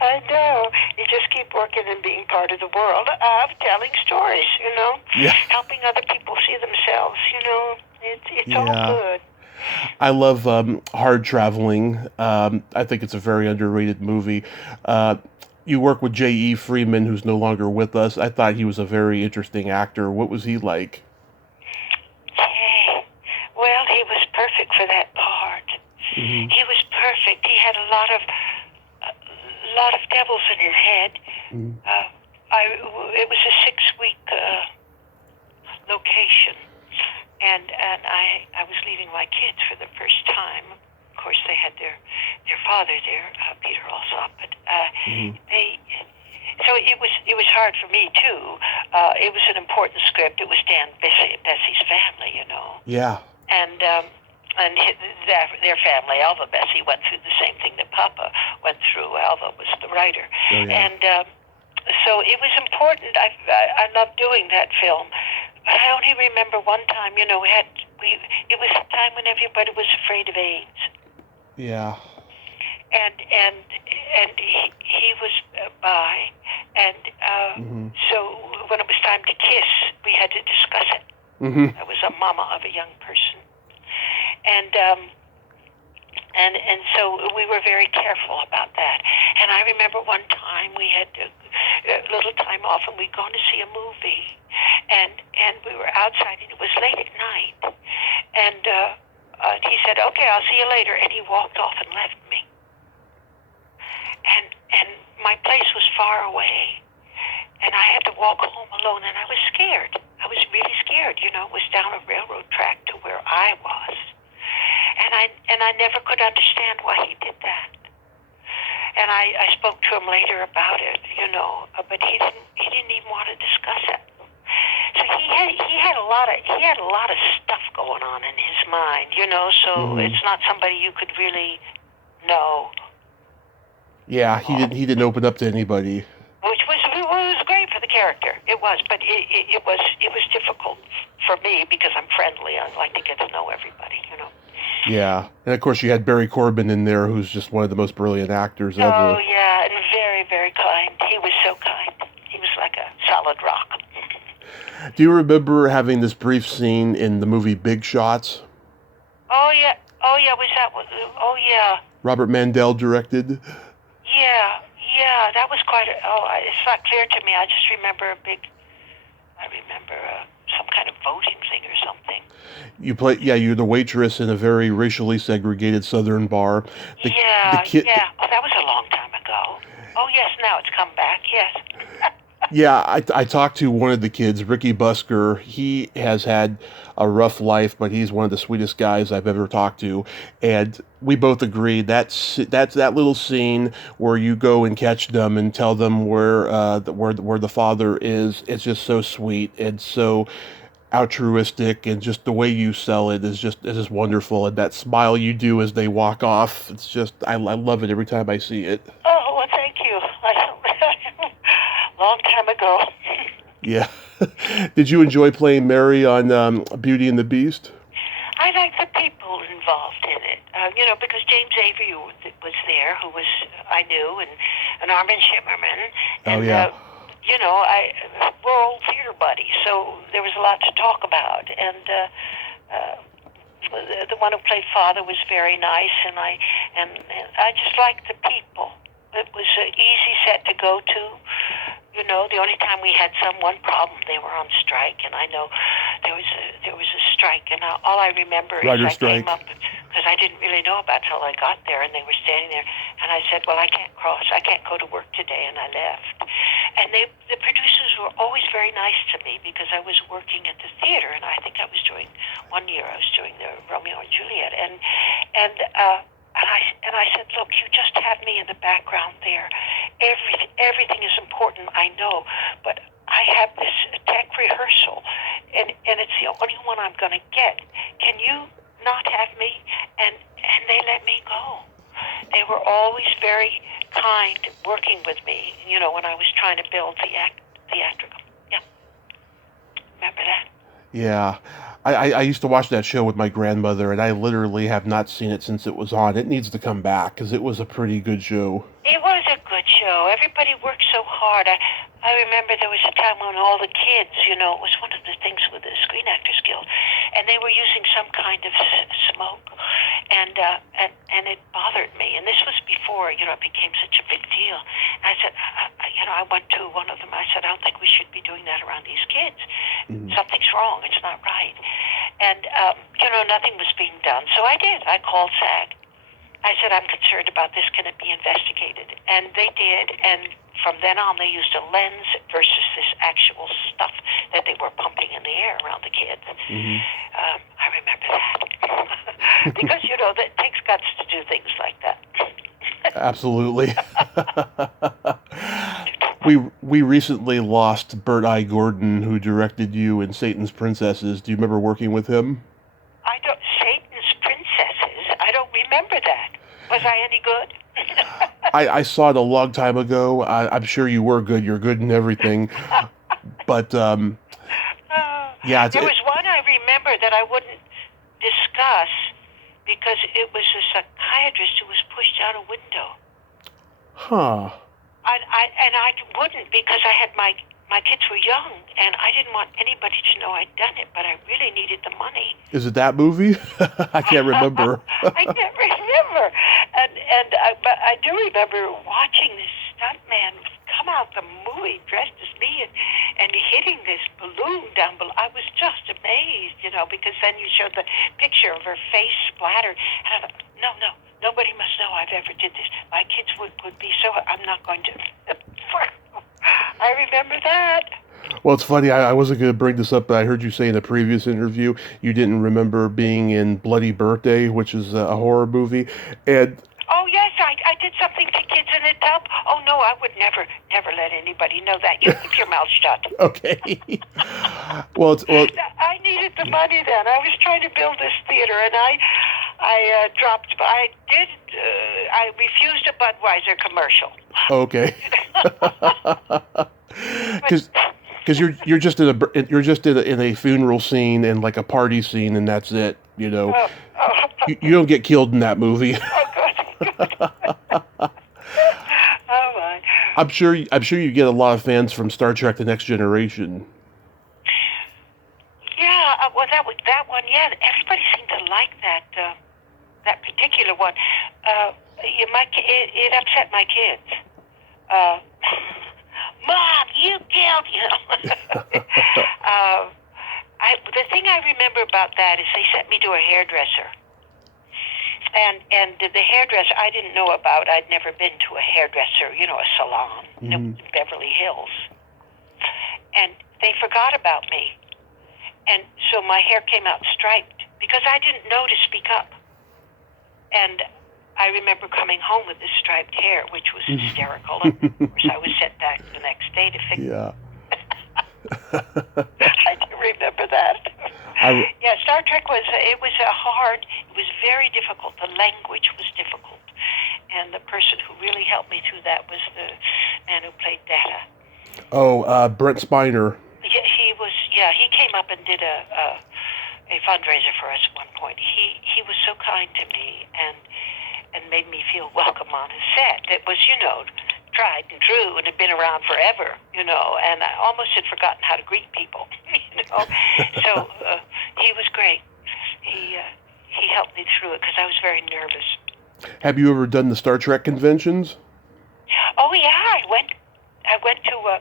I know. You just keep working and being part of the world of telling stories, you know, yeah. Helping other people see themselves, you know, it's all good. I love Hard Traveling. I think it's a very underrated movie. You work with J.E. Freeman, who's no longer with us. I thought he was a very interesting actor. What was he like? Well, he was perfect for that part. Mm-hmm. He was perfect. He had a lot of devils in his head. Mm-hmm. It was a 6-week location, and I was leaving my kids for the first time. Of course, they had their father there, Peter Alsop, but so it was hard for me too. It was an important script. It was Dan Bessie's family, you know. Yeah. And their family, Alva Bessie, went through the same thing that Papa went through. Alva was the writer, and so it was important. I loved doing that film. But I only remember one time, you know, it was a time when everybody was afraid of AIDS. Yeah. And he was bi, and so when it was time to kiss, we had to discuss it. Mm-hmm. I was a mama of a young person, and so we were very careful about that. And I remember one time we had a little time off, and we'd gone to see a movie, and we were outside, and it was late at night, and he said, "Okay, I'll see you later," and he walked off and left me. And my place was far away, and I had to walk home alone, and I was scared. I was really scared, you know. It was down a railroad track to where I was, and I never could understand why he did that. And I spoke to him later about it, you know, but he didn't even want to discuss it. So he had a lot of stuff going on in his mind, you know. So it's not somebody you could really know. Yeah, he didn't open up to anybody. Which was great for the character. It was, but it was difficult for me because I'm friendly. I like to get to know everybody, you know. Yeah. And of course you had Barry Corbin in there, who's just one of the most brilliant actors Oh, ever. yeah, and very, very kind. He was so kind. He was like a solid rock. Do you remember having this brief scene in the movie Big Shots? Oh, yeah. Oh, yeah, was that... Oh, yeah. Robert Mandel directed. Yeah, yeah, that was quite it's not clear to me. I just remember some kind of voting thing or something. You're the waitress in a very racially segregated Southern bar. The Yeah, kid, yeah. Oh, that was a long time ago. Oh, yes, now it's come back, yes. Yeah, I talked to one of the kids, Ricky Busker. He has had a rough life, but he's one of the sweetest guys I've ever talked to. And we both agree that's that little scene where you go and catch them and tell them where the father is. It's just so sweet and so altruistic, and just the way you sell it is just wonderful. And that smile you do as they walk off, it's just I love it every time I see it. Oh, well, thank you. Long time ago. Yeah. Did you enjoy playing Mary on Beauty and the Beast? I like the people involved in it, because James Avery was there, who I knew, and Armin Shimmerman, Oh and yeah. we're old theater buddies, so there was a lot to talk about, and the one who played father was very nice, and I just liked the people. It was an easy set to go to. The only time we had one problem, they were on strike, and I know there was a strike, and all I remember is Writer's I strike. came up because I didn't really know about it till I got there, and they were standing there, and I said, well, I can't go to work today, and I left. And the producers were always very nice to me because I was working at the theater, and I think one year I was doing the Romeo and Juliet, and I said, look, you just have me in the background there. Everything is important, I know, but I have this tech rehearsal, and it's the only one I'm going to get. Can you not have me? And they let me go. They were always very kind working with me, when I was trying to build the theatrical. Yeah. Remember that? Yeah. I used to watch that show with my grandmother, and I literally have not seen it since it was on. It needs to come back because it was a pretty good show. It was a good show. Everybody worked so hard. I remember there was a time when all the kids, it was one of the things with the Screen Actors Guild, and they were using some kind of smoke, and it bothered me. And this was before, it became such a big deal. And I said, I went to one of them. I said, I don't think we should be doing that around these kids. Mhm. Something's wrong. It's not right. And, nothing was being done. So I did. I called SAG. I said, I'm concerned about this. Can it be investigated? And they did. And from then on, they used a lens versus this actual stuff that they were pumping in the air around the kids. Mhm. I remember that. Because, that takes guts to do things like that. Absolutely. We recently lost Bert I. Gordon, who directed you in Satan's Princesses. Do you remember working with him? Satan's Princesses? I don't remember that. Was I any good? I saw it a long time ago. I'm sure you were good. You're good in everything. But yeah, There was one I remember that I wouldn't discuss because it was a psychiatrist who was pushed out a window. huh. I wouldn't because I had my kids were young and I didn't want anybody to know I'd done it, but I really needed the money. Is it that movie? I can't remember. I can't remember, but I do remember watching this stuntman come out the movie dressed as me and hitting this balloon down below. I was just amazed, because then you showed the picture of her face splattered, and I thought, no, nobody must know I've ever did this. My kids would be so. I'm not going to. I remember that. Well, it's funny. I wasn't going to bring this up, but I heard you say in a previous interview you didn't remember being in Bloody Birthday, which is a horror movie, and Oh, yes, I did something to kids in a tub. Oh, no, I would never let anybody know that. You keep your mouth shut. okay. well, I needed the money then. I was trying to build this theater, and I dropped. I refused a Budweiser commercial. okay. Because you're just in a funeral scene and like a party scene, and that's it. Oh, You don't get killed in that movie. Good. Oh my. I'm sure you get a lot of fans from Star Trek: The Next Generation. Yeah, well, that one. Yeah, everybody seemed to like that particular one. It upset my kids. Uh, Mom, you killed the thing I remember about that is they sent me to a hairdresser. And the hairdresser I didn't know about. I'd never been to a hairdresser, a salon in Beverly Hills. And they forgot about me. And so my hair came out striped because I didn't know to speak up. And I remember coming home with this striped hair, which was hysterical. And of course, I was sent back the next day to fix it. Yeah. I do remember that. Yeah, Star Trek was very difficult. The language was difficult. And the person who really helped me through that was the man who played Data. Oh, Brent Spiner. Yeah, he came up and did a fundraiser for us at one point. He was so kind to me and made me feel welcome on his set. It was, tried and true and had been around forever, and I almost had forgotten how to greet people, So he was great. He helped me through it because I was very nervous. Have you ever done the Star Trek conventions? Oh yeah, I went to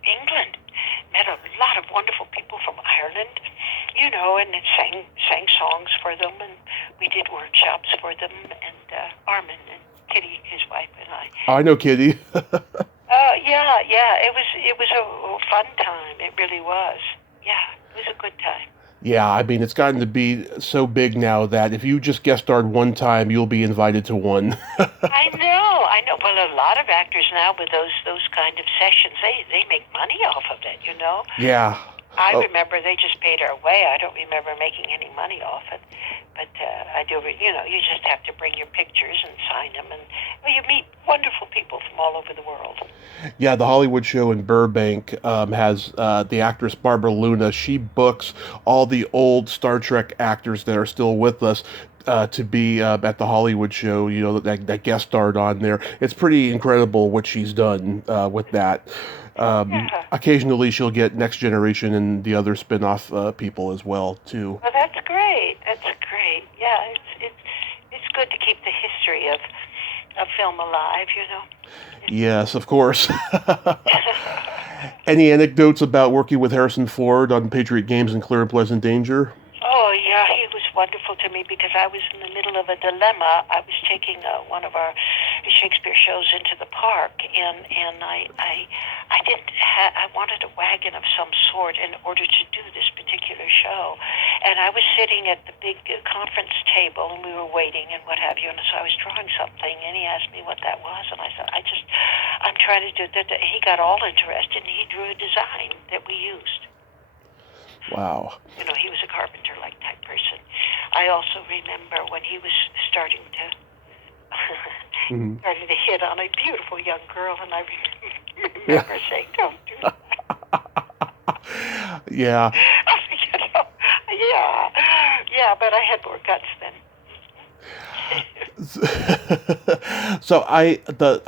England, met a lot of wonderful people from Ireland, and sang songs for them, and we did workshops for them, and Armin and Kitty, his wife, and I. I know Kitty. Yeah, it was a fun time. It really was. Yeah, it was a good time. Yeah, I mean, it's gotten to be so big now that if you just guest starred one time, you'll be invited to one. I know. Well, a lot of actors now with those kind of sessions, they make money off of it, Yeah. I remember they just paid our way. I don't remember making any money off it. But I do, you just have to bring your pictures and sign them. And you meet wonderful people from all over the world. Yeah, the Hollywood show in Burbank has the actress Barbara Luna. She books all the old Star Trek actors that are still with us to be at the Hollywood show, that guest starred on there. It's pretty incredible what she's done with that. Occasionally she'll get Next Generation and the other spin-off people as well, too. Well, that's great. That's great. Yeah, it's good to keep the history of film alive, Yes, of course. Any anecdotes about working with Harrison Ford on Patriot Games and Clear and Pleasant Danger? Oh, yeah, he was wonderful to me because I was in the middle of a dilemma. I was taking one of our Shakespeare shows into the park, and I wanted a wagon of some sort in order to do this particular show. And I was sitting at the big conference table, and we were waiting and what have you, and so I was drawing something, and he asked me what that was, and I said, I'm trying to do that. He got all interested, and he drew a design that we used. Wow. He was a carpenter-like type person. I also remember when he was starting to hit on a beautiful young girl, and I remember saying, "Don't do that." Yeah. Yeah, but I had more guts then. So I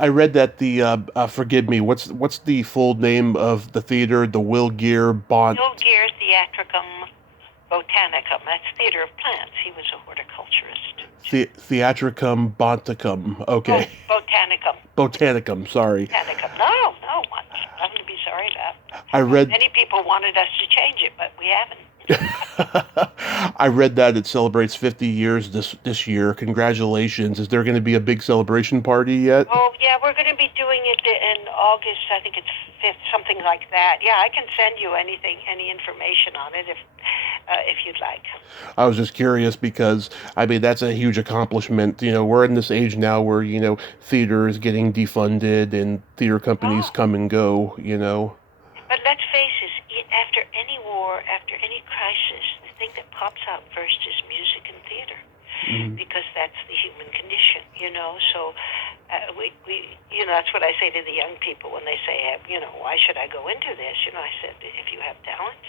read that the forgive me, what's the full name of the theater? The Will Geer Will Geer Theatricum Botanicum. That's Theater of Plants. He was a horticulturist. Theatricum Botanicum. Okay. Botanicum. Botanicum. Sorry. Botanicum. No. Nothing to be sorry about. I read. Many people wanted us to change it, but we haven't. I read that it celebrates 50 years this year. Congratulations. Is there going to be a big celebration party yet? Oh, yeah, we're going to be doing it in August. I think it's 5th, something like that. Yeah, I can send you any information on it if you'd like. I was just curious because, I mean, that's a huge accomplishment. We're in this age now where, theater is getting defunded and theater companies come and go, But let's face it, after any war, after any crisis, the thing that pops out first is music and theater, because that's the human condition, So we that's what I say to the young people when they say, why should I go into this? I said, if you have talent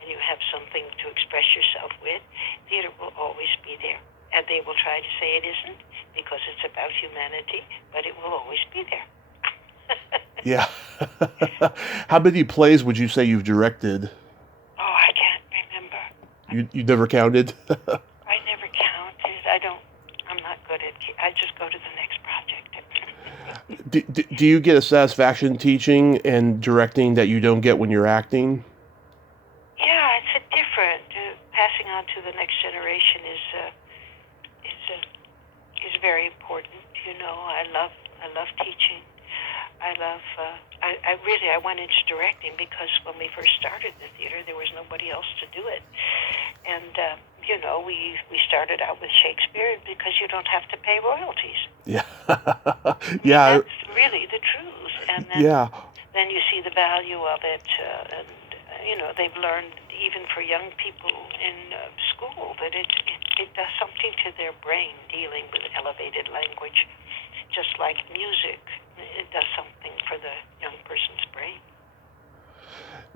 and you have something to express yourself with, theater will always be there. and they will try to say it isn't because it's about humanity, but it will always be there. Yeah. How many plays would you say you've directed? Oh, I can't remember. You never counted? I never counted. I'm not good at, I just go to the next project. Do you get a satisfaction teaching and directing that you don't get when you're acting? Yeah, it's a different. Passing on to the next generation is very important. You know, I love teaching. I went into directing because when we first started the theater, there was nobody else to do it. And, you know, we started out with Shakespeare because you don't have to pay royalties. Yeah. Yeah. That's really the truth. And then you see the value of it. And, you know, they've learned, even for young people in school, that it does something to their brain dealing with elevated language. Just like music, it does something for the young person's brain.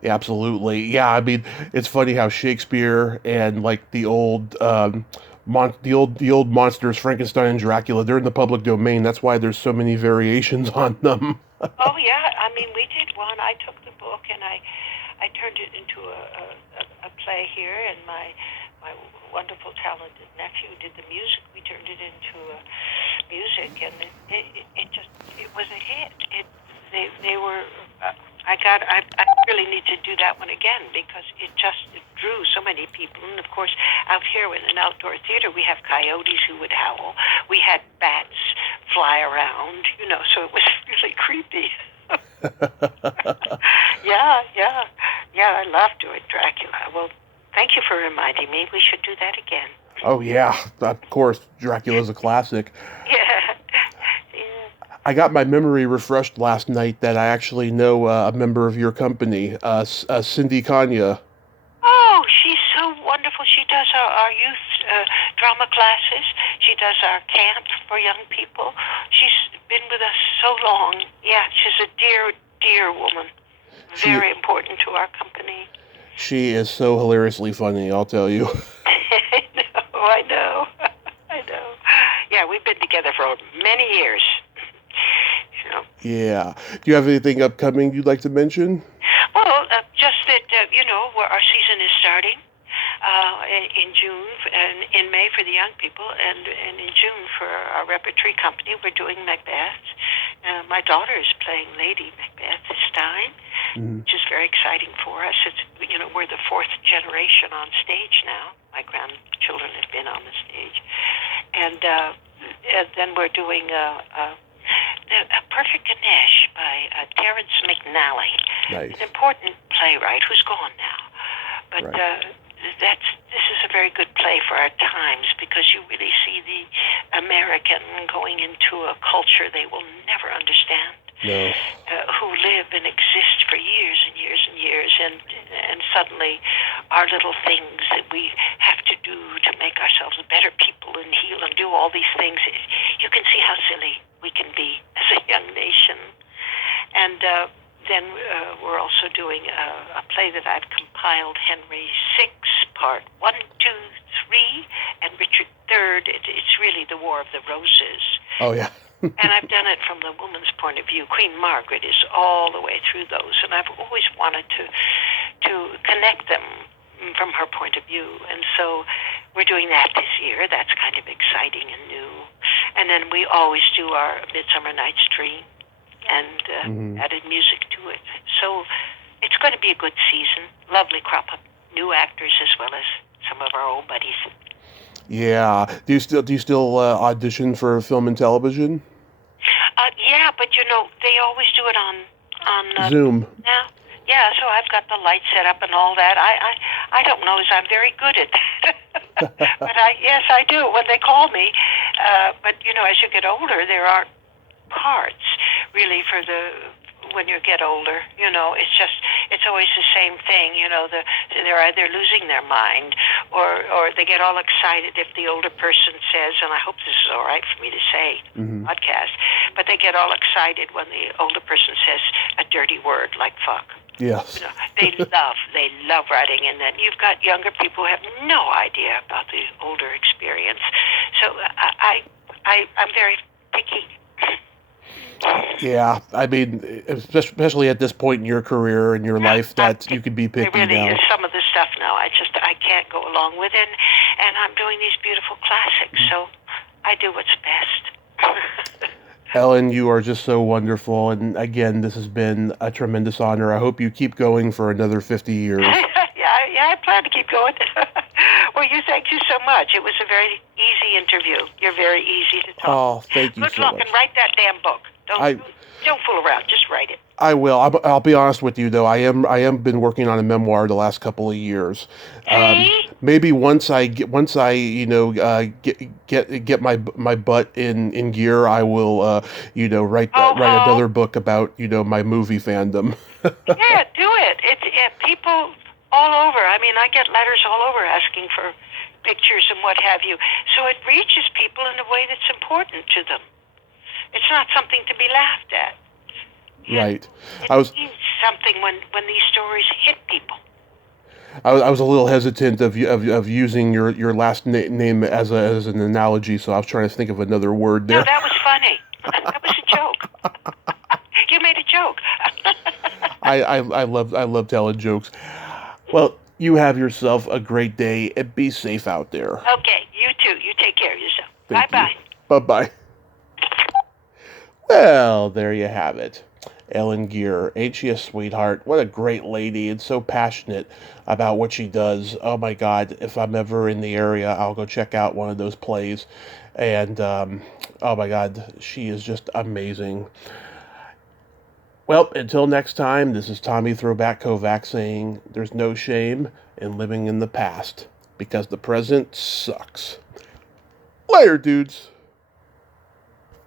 Yeah, absolutely. Yeah, I mean, it's funny how Shakespeare and like the old the old monsters, Frankenstein and Dracula, they're in the public domain. That's why there's so many variations on them. Oh yeah, I mean, we did one. I took the book and I turned it into a play here, and my wonderful, talented nephew did the music. We turned it into music, and it was a hit. They were. I really need to do that one again because it drew so many people. And of course, out here in an outdoor theater, we have coyotes who would howl. We had bats fly around, you know, so it was really creepy. Yeah, I love doing Dracula. Well, thank you for reminding me. We should do that again. Oh yeah, of course, Dracula's a classic. Yeah. I got my memory refreshed last night that I actually know a member of your company, Cindy Kanya. Oh, she's so wonderful. She does our youth drama classes. She does our camp for young people. She's been with us so long. Yeah, she's a dear, dear woman. Very important to our company. She is so hilariously funny, I'll tell you. I know. Yeah, we've been together for many years. You know. Yeah. Do you have anything upcoming you'd like to mention? Well, just that, you know, our season is starting in June, and in May for the young people, and in June for our repertory company, we're doing Macbeth. My daughter is playing Lady Macbeth this time, which is very exciting for us. It's, you know, we're the fourth generation on stage now. My grandchildren have been on the stage. And then we're doing A Perfect Ganesh by Terrence McNally. Nice. An important playwright who's gone now. But this is a very good play for our times because you really see the American going into a culture they will never understand. No. Who live and exist for years and years and years, and suddenly our little things that we have to do to make ourselves better people and heal and do all these things, you can see how silly we can be as a young nation. And then we're also doing a play that I've compiled, Henry VI, Part 1, 2, 3, and Richard III. It's really the War of the Roses. Oh, yeah. And I've done it from the woman's point of view. Queen Margaret is all the way through those, and I've always wanted to connect them from her point of view. And so we're doing that this year. That's kind of exciting and new. And then we always do our Midsummer Night's Dream and added music to it. So it's going to be a good season. Lovely crop of new actors as well as some of our old buddies. Yeah. Do you still audition for film and television? Yeah, but you know they always do it on Zoom. Yeah. So I've got the light set up and all that. I don't know as I'm very good at that, but yes I do when they call me. But you know, as you get older, there aren't parts really for when you get older. You know, it's always the same thing. You know, they're either losing their mind or they get all excited if the older person says, and I hope this is all right for me to say, podcast, but they get all excited when the older person says a dirty word like fuck. Yes. You know, They love writing, and then you've got younger people who have no idea about the older experience. So I'm very picky. Yeah, I mean, especially at this point in your career and your life, that you could be picky it really now. is some of the stuff now. I can't go along with it, and I'm doing these beautiful classics, so I do what's best. Ellen, you are just so wonderful, and again, this has been a tremendous honor. I hope you keep going for another 50 years. Yeah, I plan to keep going. Well, thank you so much. It was a very easy interview. You're very easy to talk. Oh, thank you Good so luck, much. and write that damn book. Don't fool around. Just write it. I will. I'll be honest with you, though. I am been working on a memoir the last couple of years. Maybe once I get my butt in gear, I will write another book about my movie fandom. Yeah, do it. It's people all over. I mean, I get letters all over asking for pictures and what have you. So it reaches people in a way that's important to them. It's not something to be laughed at. Right. It means something when these stories hit people. I was a little hesitant of using your last name as an analogy, so I was trying to think of another word there. No, that was funny. That was a joke. You made a joke. I love telling jokes. Well, you have yourself a great day and be safe out there. Okay, you too. You take care of yourself. Bye-bye. Bye-bye. Well, there you have it. Ellen Geer, ain't she a sweetheart? What a great lady, and so passionate about what she does. Oh my God, if I'm ever in the area, I'll go check out one of those plays. And oh my God, she is just amazing. Well, until next time, this is Tommy Throwback Kovac saying there's no shame in living in the past, because the present sucks. Later, dudes.